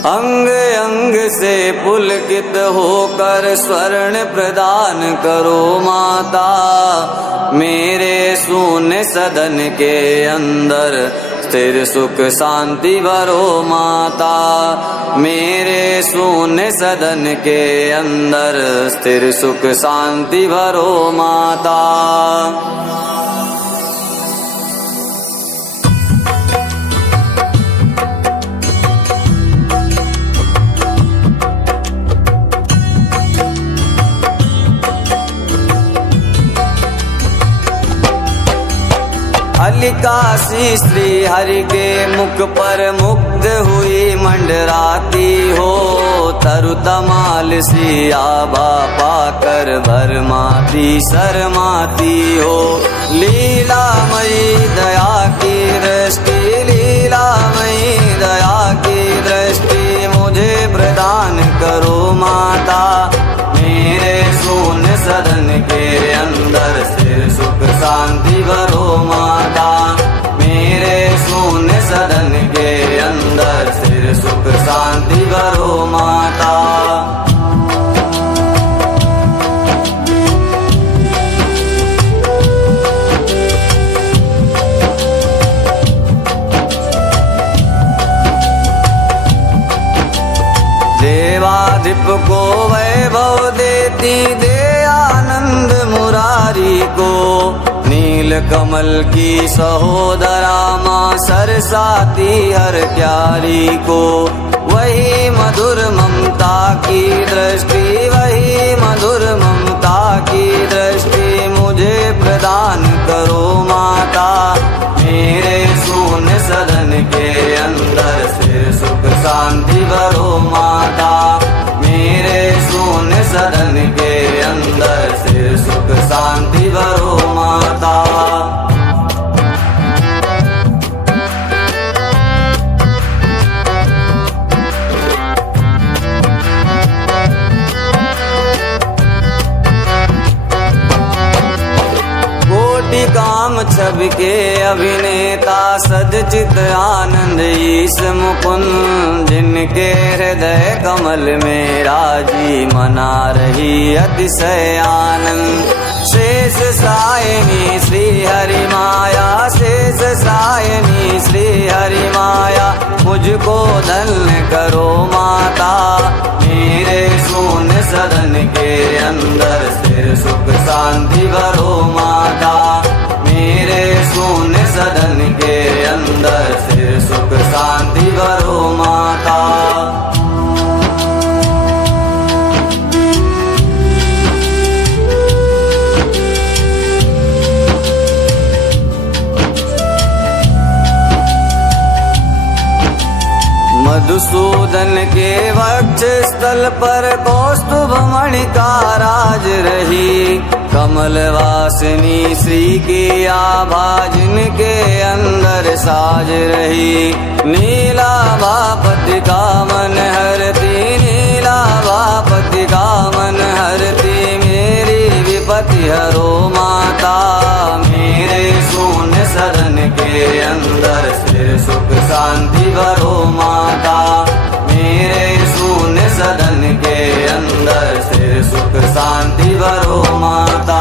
अंग अंग से पुलकित होकर स्वर्ण प्रदान करो माता। मेरे शून्य सदन के अंदर स्थिर सुख शांति भरो माता। मेरे शून्य सदन के अंदर स्थिर सुख शांति भरो माता। अलिकासी श्री हरि के मुख पर मुग्ध हुई मंडराती हो। तरु तमाल सी आभा पाकर भरमाती शर्माती हो। लीलामयी दया की दृष्टि, लीलामयी दया की दृष्टि मुझे प्रदान करो माता। मेरे शून्य सदन के अंदर स्थिर सुख शांति भरो माता। मेरे शून्य सदन के अंदर स्थिर सुख शांति भरो माता। देवाधिप को वैभव देती दे आनंद मुरारी को। नील कमल की सहोदरा माँ सरसाती हर प्यारी को। वही मधुर ममता की दृष्टि, वही मधुर ममता की दृष्टि मुझे प्रदान करो माता। मेरे शून्य सदन के अंदर स्थिर सुख शांति भरो माता। मेरे शून्य सदन के अंदर स्थिर सुख शांति भरो माता। काम छवि के अभिनेता सदचित आनंद ईश मुकुंद। जिनके हृदय कमल में राजी मना रही अतिशय आनंद। शेष सायनी श्री हरि माया, शेष सायनी श्री हरि माया मुझको धन्य करो माता। मेरे शून्य सदन के अंदर स्थिर सुख शांति भरो माता। मेरे शून्य सदन के अंदर स्थिर सुख शांति भरो माता। मधुसूदन के वक्ष स्थल पर कौस्तुभ मणि का राज रही। कमल वासिनी श्री की आभा जिनके अंदर साज रही। नीलाभापति का मन हरती, नीलाभापति का मन हरती मेरी विपत्ति हरो माता। मेरे शून्य सदन के अंदर स्थिर सुख शांति भरो माता। मेरे शून्य सदन के अंदर स्थिर सुख शांति भरो माता।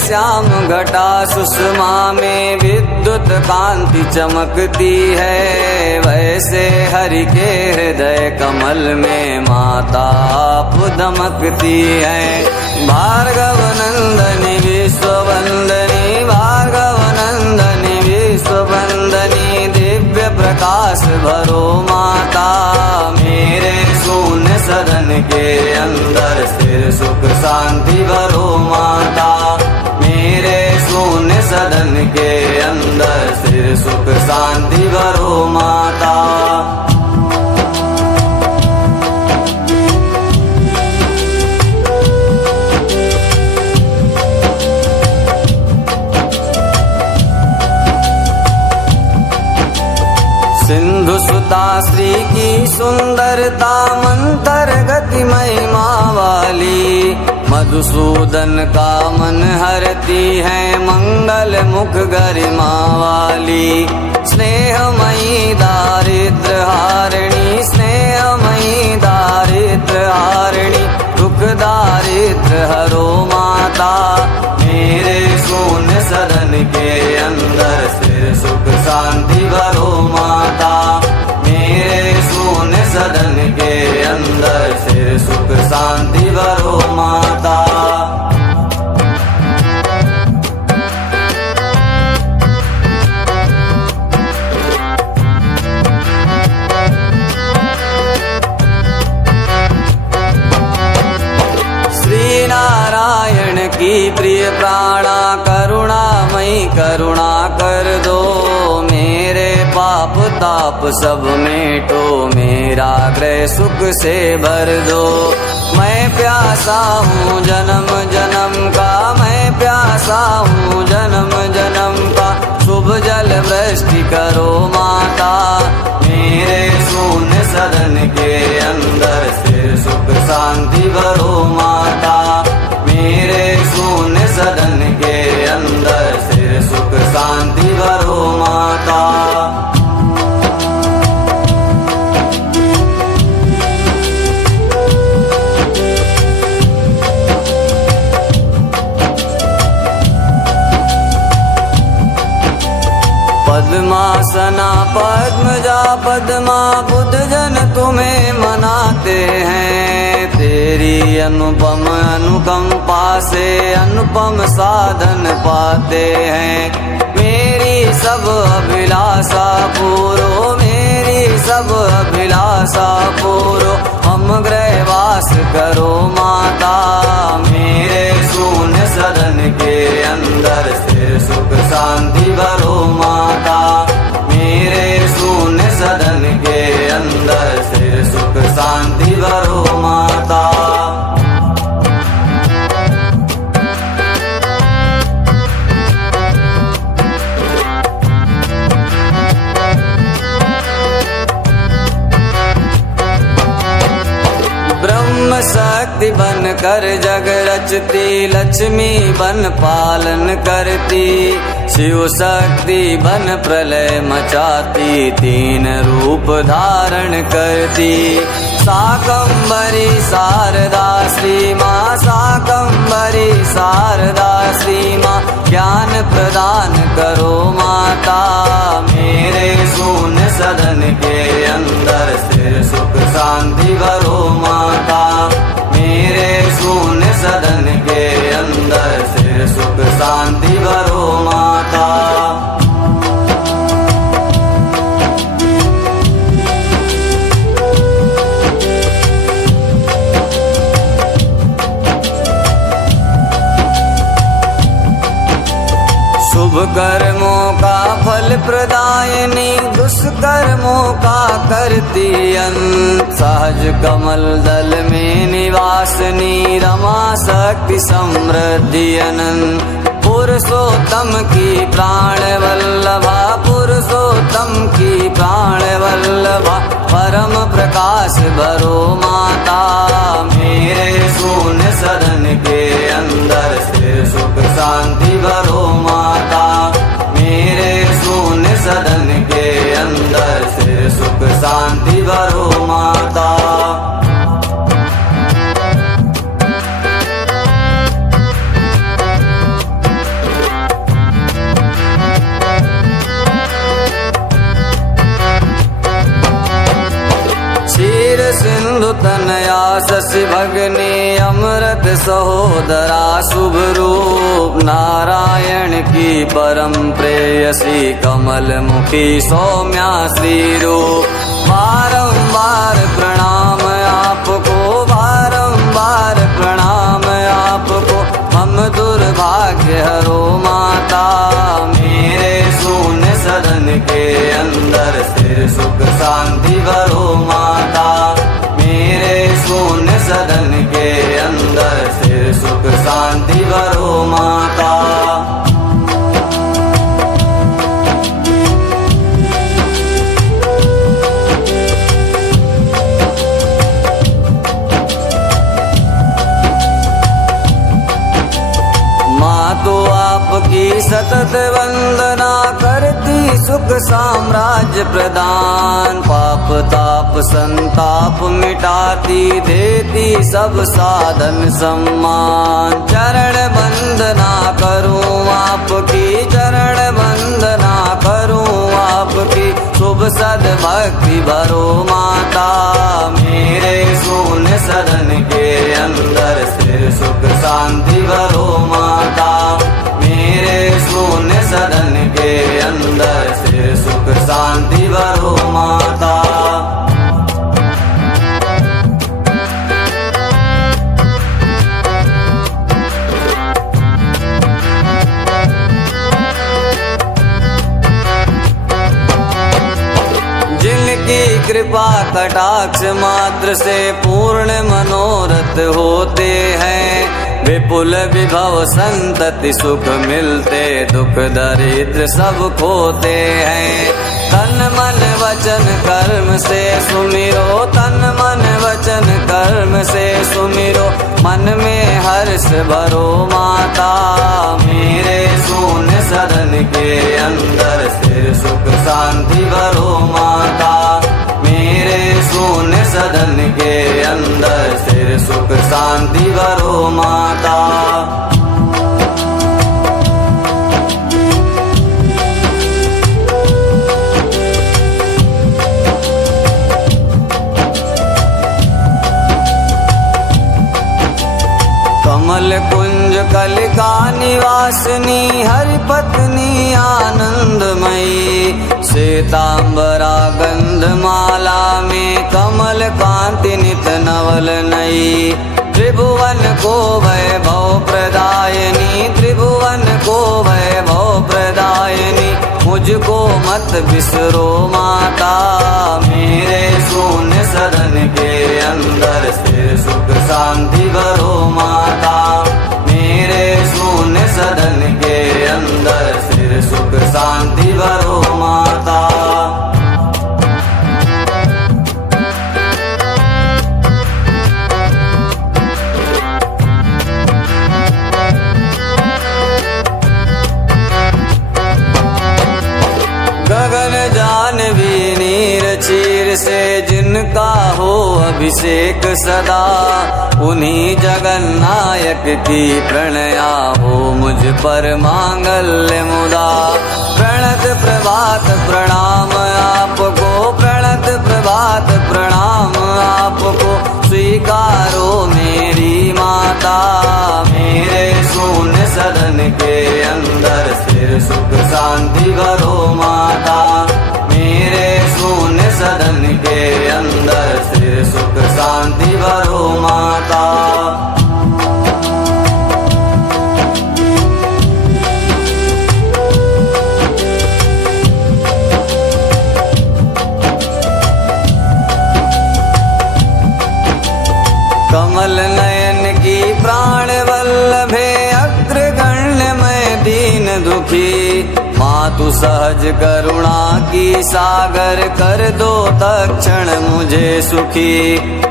श्याम घटा सुषमा में विद्युत कांति चमकती है। वैसे हरि के हृदय कमल में माता आप दमकती है। भार्गव नंदनी विश्ववंदनी, भार्गव नंदनी विश्ववंदनी दिव्य प्रकाश भरो माता। मेरे शून्य सदन के अंदर स्थिर सुख शांति भरो माता। मेरे शून्य सदन के अंदर स्थिर सुख शांति भरो माता। सिंधु सुता श्री की सुंदरता मंतर गति महिमा वाली, मधुसूदन का मन हरती है मंगल मुख गरिमा वाली। स्नेहमयी दारिद्र हारिणी, स्नेहमयी दारिद्र हारिणी, दुख दारिद्र हरो माता। मेरे शून्य सदन के अंदर स्थिर सुख शांति भरो माता। मेरे शून्य सदन के अंदर स्थिर सुख शांति भरो माता। नारायण की प्रिय प्राणा करुणामयी करुणा कर दो। मेरे पाप ताप सब मेटो, मेरा ग्रह सुख से भर दो। मैं प्यासा हूँ जन्म जन्म का, मैं प्यासा हूँ जन्म जन्म का, शुभ जल वृष्टि करो माता। मेरे शून्य सदन के अंदर स्थिर सुख शांति भरो माता। मेरे शून्य सदन के अंदर स्थिर सुख शांति भरो माता। पद्मासना पद्मजा पद्मा बुद्ध जन तुम्हें मनाते हैं। तेरी अनुपम अनुकंपा से अनुपम साधन पाते हैं। मेरी सब अभिलाषा पूरो, मेरी सब अभिलाषा पूरो, हम गृहवास करो माता। मेरे शून्य सदन के अंदर स्थिर सुख शांति भरो माता। मेरे शून्य सदन के अंदर स्थिर सुख शांति भरो माता। ब्रह्म शक्ति बन कर जग रचती, लक्ष्मी बन पालन करती, शिव शक्ति बन प्रलय मचाती, तीन रूप धारण करती। शाकंभरी शारदा श्री माँ, शाकंभरी शारदा श्री माँ, ज्ञान प्रदान करो माता। मेरे शून्य सदन के अंदर स्थिर सुख शांति भरो माता। मेरे शून्य सदन के अंदर स्थिर सुख शांति भरो माता। शुभ कर्मों का फल प्रदायनी, दुष्कर्मों का करती अंत। सहज कमल दल में निवासनी, रमा शक्ति समृद्धि अनंत। पुरुषोत्तम की प्राण वल्लभा, पुरुषोत्तम की प्राण वल्लभा, परम प्रकाश भरो माता। मेरे शून्य सदन के अंदर स्थिर सुख शांति भरो माता। मेरे शून्य सदन के अंदर स्थिर सुख शांति भरो माता। क्षीर सिंधु तनया शशि भगनी, अमृत सहोदरा शुभ रूप। नारायण की परम प्रेयसी, कमल मुखी सौम्या श्री रूप। बारंबार प्रणाम आपको, बारंबार प्रणाम आपको, हम दुर्भाग्य हरो माता। मेरे शून्य सदन के अंदर स्थिर सुख शांति भरो माता। मेरे शून्य सदन के अंदर स्थिर सुख शांति भरो माता। सुख साम्राज्य प्रदान। पाप ताप संताप मिटाती देती सब साधन सम्मान। चरण वंदना करूं आपकी, चरण वंदना करूं आपकी, शुभ सद भक्ति भरो माता। मेरे शून्य सदन के अंदर स्थिर सुख शांति भरो माता। मेरे शून्य सदन के अंदर स्थिर सुख शांति भरो माता। जिनकी कृपा कटाक्ष मात्र से पूर्ण मनोरथ होते हैं, विपुल विभव संतति सुख मिलते, दुख दरिद्र सब खोते हैं। तन मन वचन कर्म से सुमिरो, तन मन वचन कर्म से सुमिरो, मन में हर्ष भरो माता। मेरे शून्य सदन के अंदर स्थिर सुख शांति भरो माता। मेरे शून्य सदन के अंदर स्थिर सुख शांति भरो माता। कमल कुंज कलिका निवासिनी हरि पत्नी आनंदमयी, श्वेतांबरा गंधमाला में कमल कांति नित नवल नई। त्रिभुवन को वैभव प्रदायिनी, त्रिभुवन को वैभव प्रदायिनी, मुझको मत बिसरो माता। मेरे शून्य सदन के अंदर स्थिर सुख शांति भरो माता। मेरे शून्य सदन के अंदर स्थिर सुख शांति भरो माता। गगन जानवी नीर चीर से जिनका हो अभिषेक सदा, उन्हीं जगन्नायक की प्रणया हो मुझ पर मांगल्य मुदा। प्रणत प्रभात प्रणाम आपको, प्रणत प्रभात प्रणाम आपको, स्वीकारो मेरी माता। मेरे शून्य सदन के अंदर स्थिर सुख शांति भरो माता। मेरे शून्य सदन के अंदर स्थिर सुख शांति भरो माता। कमल नयन की प्राण वल्लभे अग्रगण्य मैं दीन दुखी, मातु सहज करुणा की सागर कर दो तक्षण मुझे सुखी।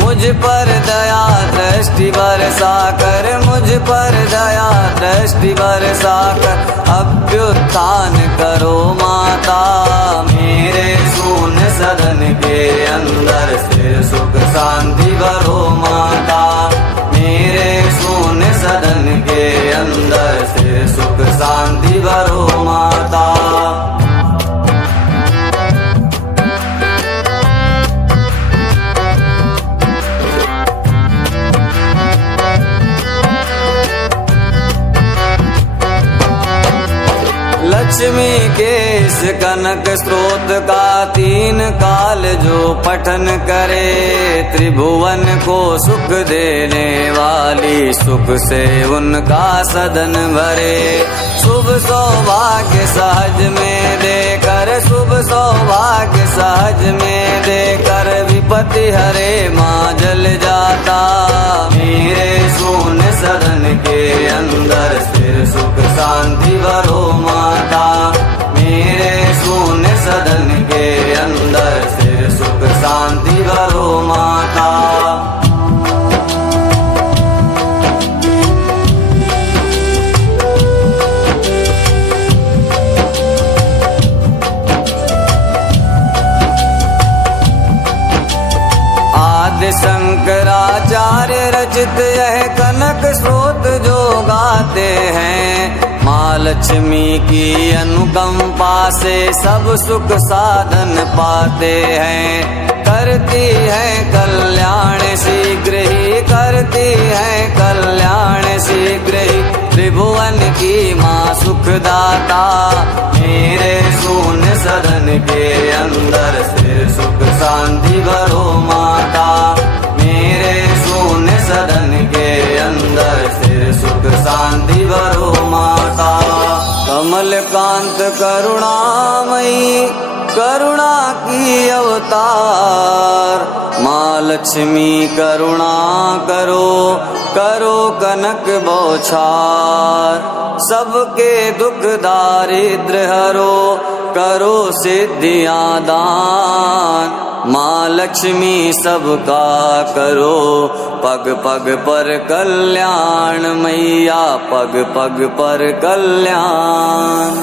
मुझ पर दया दृष्टि बरसा कर, मुझ पर दया दृष्टि बरसा कर अभ्युत्थान करो माता। मेरे शून्य सदन के अंदर स्थिर सुख शांति भरो माता। मेरे शून्य सदन के अंदर स्थिर सुख शांति भरो माता। लक्ष्मी के इस कनक स्रोत का तीन काल जो पठन करे, त्रिभुवन को सुख देने वाली सुख से उनका सदन भरे। शुभ सौभाग्य सहज में देकर, शुभ सौभाग्य सहज में देकर विपत्ति हरे माँ जल जाता। मेरे शून्य सदन के अंदर स्थिर सुख शांति भरो माता। मेरे शून्य सदन के अंदर स्थिर सुख शांति भरो माता। अर्चित यह कनक स्रोत जो गाते हैं, माँ लक्ष्मी की अनुकंपा से सब सुख साधन पाते हैं। करती है कल्याण शीघ्र ही, करती है कल्याण शीघ्र ही, त्रिभुवन की माँ सुखदाता। मेरे शून्य सदन के अंदर स्थिर सुख शांति भरो माता, मेरे शून्य सदन के अंदर स्थिर सुख शांति भरो माता। कमल कांत करुणामयी करुणा की अवतार, माँ लक्ष्मी करुणा करो, करो कनक बौछार। सबके दुख दारिद्र हरो, करो सिद्धियां दान। माँ लक्ष्मी सबका करो, पग पग पर कल्याण मैया, पग पग पर कल्याण।